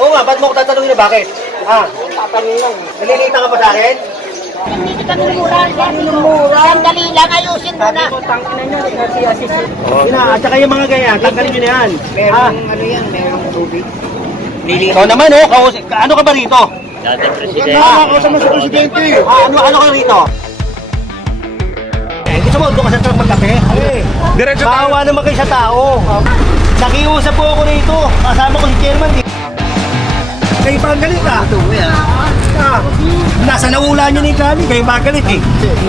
Oo nga, ba't mo ko tatanungin na bakit? Ha? Nalilita ka pa sa akin? Hindi kita minumura. Minumura. Sandali lang, ayusin mo na. Sina, at saka yung mga ganyan, tanggalin nyo na yan. Ha? ano yan, merong tubig. Ikaw naman, oh, kaus ano ka ba rito? Dati presidente. Nakakausap mo sa presidente. Ano, ano ka rito? Eh, gusto mo, doon ka sa truck magkape? Eh, Diretso tayo. Bawa naman kayo sa tao. Nakiusap po ako rito. Kasama ko si chairman. Eh. Kayo pa ang galit ah. Ah, nasa naula niyo ni Kali, kayo ba galit eh.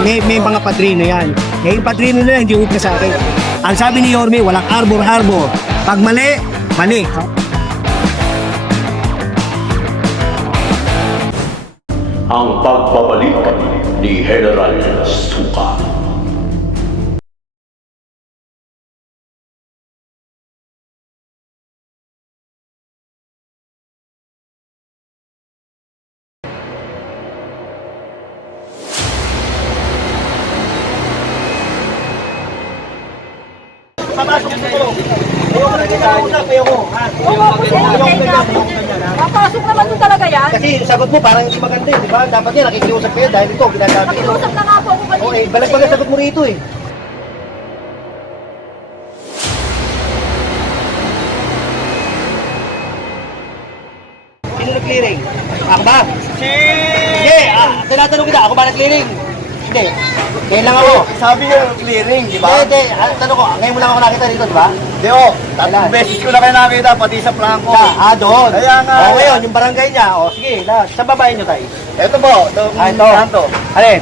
May, may mga padrino yan. Ngayon padrino na yan, hindi upna sa akin. Ang sabi ni Yorme, walang arbor-arbor. Pag mali, mali. ang pagbabalik ni General Suka. Papasok mo ko. Ayoko na kinakausap, ayoko. Ha? Oo, kasi Papasok naman doon talaga yan. Kasi yung sagot mo parang hindi maganda eh, di ba? Dapat yan, nakikiusap kayo dahil ito, ginagamit. Nakiusap na nga po ako kanina. eh, balik ang sagot mo rito eh. Sino nag-clearing? Ako ba? Si... Hindi, ah, tinatanong kita, ako ba nag-clearing? Hindi. Lang ako. Sabi niya clearing, di Hindi, hindi. Ah, tanong ko, ngayon mo lang ako nakita dito, di ba? Di o, tatlong beses ko na kayo nakita, pati sa Franco. Ah, ah, doon. Kaya nga. O, ngayon, yung barangay niya. O, sige, na, sa babae niyo tayo. Ito po, itong Ah, ito. kanto. Alin?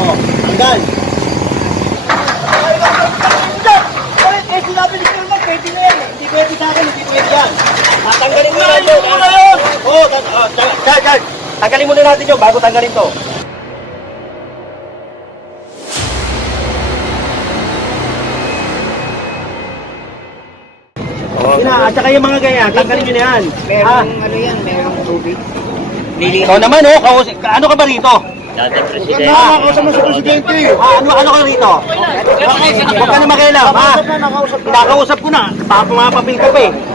Oh, tanggal. Eh, sinabi ni Mark, pwede na yan. Hindi pwede sa akin, hindi pwede yan. Tatanggalin mo. Ano na yun? Oo, ta- Chad, Chad. Tanggalin muna natin yun bago tanggalin to. Sina, at saka yung mga ganyan, tanggalin nyo na yan. Merong ano yan, merong tubig. Ikaw naman, oh, kaus ano ka ba rito? Dati presidente. Nakakausap mo sa presidente. Ah, ano, ano ka rito? Huwag ka na makialam, ha? Nakakausap ko na. Baka pumapapil ka pa eh.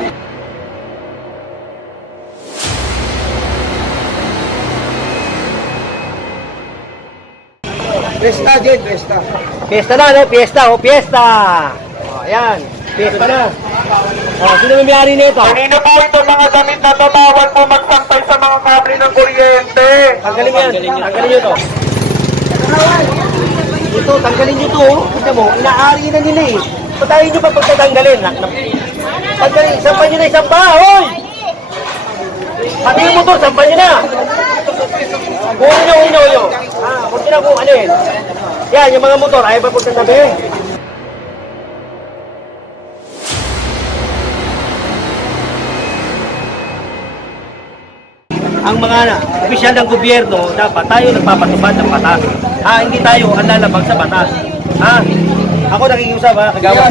Pesta, Jed, pesta. Fiesta na, no? Fiesta, oh, fiesta. Oh, ayan. Fiesta na. Oh, sino may may-ari nito? Kanino po ito mga damit na tumawad po magsampay sa mga kable ng kuryente? Tanggalin mo yan. Tanggalin nyo to. Ito, tanggalin nyo to. oh. Kita mo, inaari na nila eh. Patayin nyo pa pagkatanggalin. Tanggalin, sampan nyo na isang pa, hoy! Pati yung motor, sampan nyo na. Kunin nyo, kunin nyo, kunin nyo. Nyo na kung ano yun. Yan, yung mga motor, ayaw ba po sa tabi? ang mga na, opisyal ng gobyerno, dapat tayo nagpapatupad ng batas. Ha, hindi tayo ang lalabag sa batas. Ha? Ako nakikiusap ha, kagawad.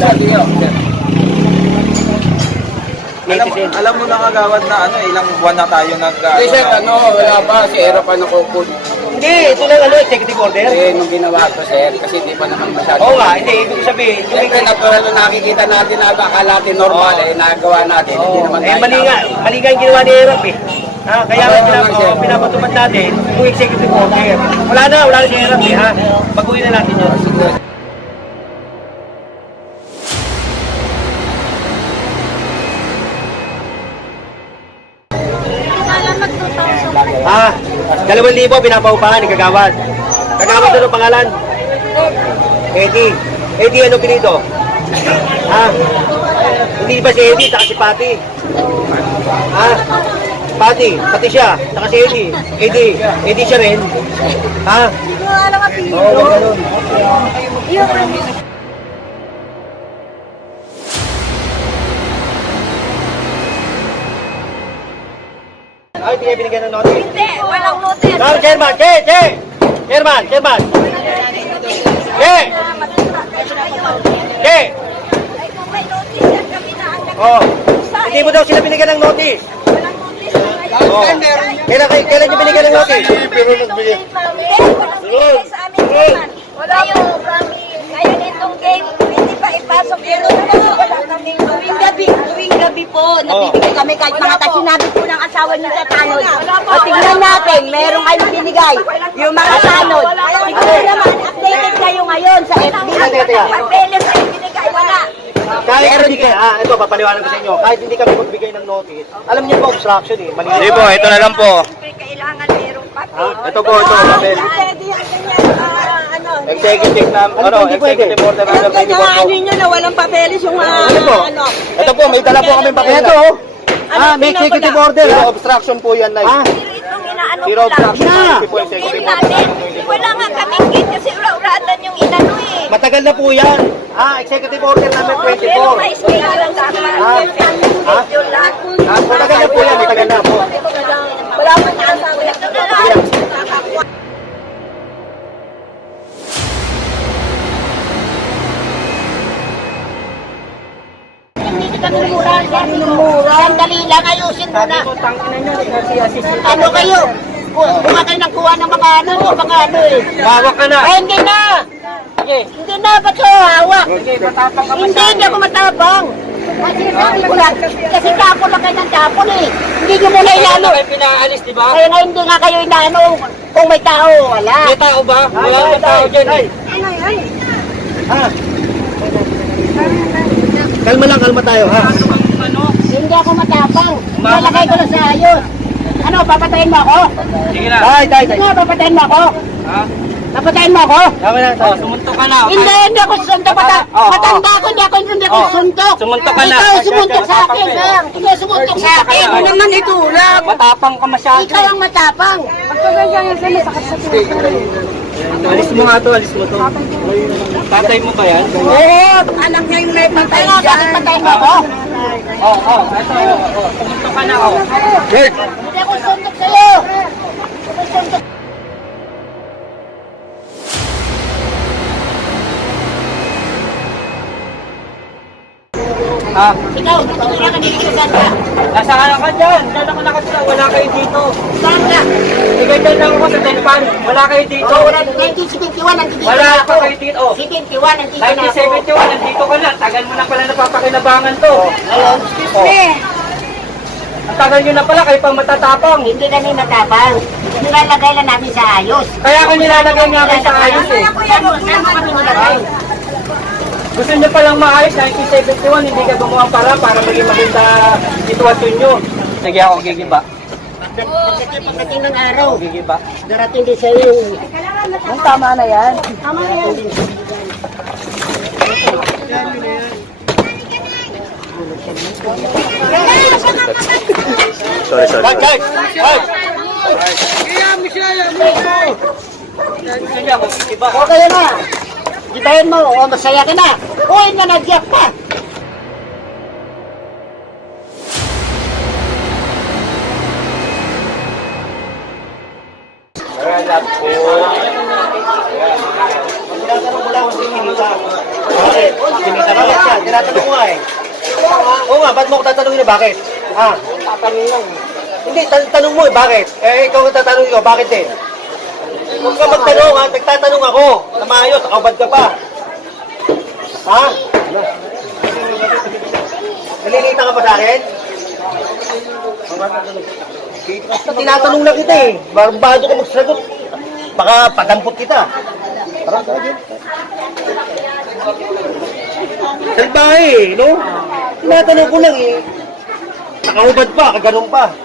Alam, alam mo na kagawad na ano, ilang buwan na tayo nag... Kasi sir, ano, wala pa, si Era pa nakukul. Hindi, ito lang ano, executive order. Eh, nung ginawa ko, sir, kasi di pa naman masyado. Oo nga, hindi, ibig sabihin, yung Siyempre, natural na nakikita natin na akala natin normal, eh, nagawa natin. Hindi naman eh, tayo mali nga, mali nga yung ginawa ni Erap eh. Ha, kaya nga pinap oh, pinapatupad natin yung executive order. Wala na, wala na si Erap eh ha. Baguhin na natin yun. Salamat 2,000. Ha? Dalawang libo pinapaupahan ni Kagawad. Kagawad ano pangalan? Eddie. Eddie ano pinito? Ha? Hindi ba si Eddie saka si Patty? Ha? Patty, pati siya, saka si Eddie. Eddie, Eddie siya rin. Ha? Hindi ko alam ang apelido. Oo, ganun. Yung Ay, hindi niya binigyan ng notice. Hindi, walang notice. Sir, chairman, che, che! Chairman, chairman! Che! Che! Ay, kung may notice, yan kami na ang nag- Oh, hindi mo daw sila binigyan ng notice. Oh. Kailan, kailan niyo binigyan ng notice? Pero sa amin naman. Wala yung kami. Kaya nitong game, hindi pa ipasok yun. Wala kami Tuwing gabi, tuwing gabi po, nabibigay kami kahit mga ng asawa niyo sa tanod. O tingnan natin, meron kayong binigay. Yung mga tanod. Siguro naman, updated kayo ngayon sa FB. Papeles kayo binigay, wala. Kahit hindi ka, ah, ito, papaliwanag ko sa inyo. Kahit hindi kami magbigay ng notice, alam niyo po, obstruction eh. Mali. Hindi po, ito na lang po. Kailangan merong papel. Ito po, ito, papel. Pwede yan, ganyan, ah, ano. Executive na, Ano ano, hindi pwede? executive order 24 niya, po. ano nyo na walang papeles yung ah, Ano po? ano. Ito po, may dala po kami papel. Ito, oh. Ano, Ah, may sino executive order, Zero ah. obstruction po yan, Nay. Ah, Itong inaano Zero ko lang. obstruction Na. policy po, Yung executive bill order. namin, wala nga kaming gate kasi ura-uratan yung inano eh. matagal na po yan. Ah, executive order number Pero 24. may schedule lang sa akin. Ah. Schedule. Ah, matagal na po yan, matagal na po. Wala mo na ang na mura, mura. Sandali lang, ayusin mo na. Ano kayo? Ku- Kuha kayo ng kuha ng mga ano, mga ano eh. Bawak ka na. Ay, hindi na! Hindi na, ba't so hawak? Hindi, hindi ako matapang. Kasi sabi ko lang, kasi lang kayo ng tapon eh. Hindi nyo muna inano. Kayo pinaalis, di ba? Kaya nga hindi nga kayo inano kung may tao, wala. May tao ba? Wala Ay, may tao ay, dyan. ay. eh. Ha? Kalma lang, kalma tayo, ha? Hindi ako matapang. Nalagay ko lang sa ayos. Ano, papatayin mo ako? Sige na. Tay, tay, tay. Ano, papatayin mo ako? Ha? Papatayin mo ako? Tama na, tay. Oh, sumunto ka na. Hindi, hindi ako suntok. Mata Oh, matanda ako, hindi ako, hindi ako Oh, suntok. sumuntok ka na. Ikaw sumuntok sa akin, sir. Ikaw sumuntok sa akin. Sumuntok ka na. naman itulak. Matapang ka masyado. Ikaw ang matapang. Alis mo nga to, alis mo to. Tatay mo ba yan? Oo, anak niya yung may patay dyan. Bakit patayin mo ako? Oo, oh, oh, ito. Oh, oh. Sumunto ka na. Oh. Hindi ako suntok sa'yo. Ako suntok. Ha? Ikaw, wala ka dito saan ka? Nasa ano ka dyan? Dala ka na kasi wala kayo dito. Saan ka? Sige, dyan lang ako sa Telpan. Wala kayo dito. Oh, wala, 1971 nandito Wala na pa ako. kayo dito. Oh. 71 nandito na ako. 1971, nandito ka na. Tagal mo na pala napapakinabangan to. Ayun, excuse me. Ang tagal nyo na pala, kayo pang matatapang. Hindi kami matapang. Nilalagay lang namin sa ayos. Kaya ako nilalagay nga kayo sa ayos eh. Saan mo, saan mo kami nilagay? Gusto nyo palang maayos, 1971, hindi ka gumawa para para maging maganda sitwasyon nyo. Sige ako, gigiba. Pagdating, pagdating ng araw, Gigiba. darating din sa iyo. Ang tama na yan. Tama na yan. Sorry, sorry. Tay, tay, tay. Sige ako, gigiba. Okay na. Gibahin mo, o masaya ka na. Uy, na nagyak pa. Tinatanong mo lang kung sinisa. Bakit? Sinisa ka ba? Tinatanong ko nga eh. Oo nga, ba't mo ko tatanungin na bakit? Ha? Tatanungin lang. Hindi, tan- tanong mo eh, bakit? Eh, ikaw ang tatanungin ko, bakit din? Huwag ka magtanong ha, nagtatanong ako. Na maayos, nakabad ka pa. Ha? Nalilita ka pa sa akin? Basta tinatanong lang kita eh. Barbado ka magsagot. Baka padampot kita. Salbahe eh, no? Tinatanong ko lang eh. Nakahubad pa, kaganon pa.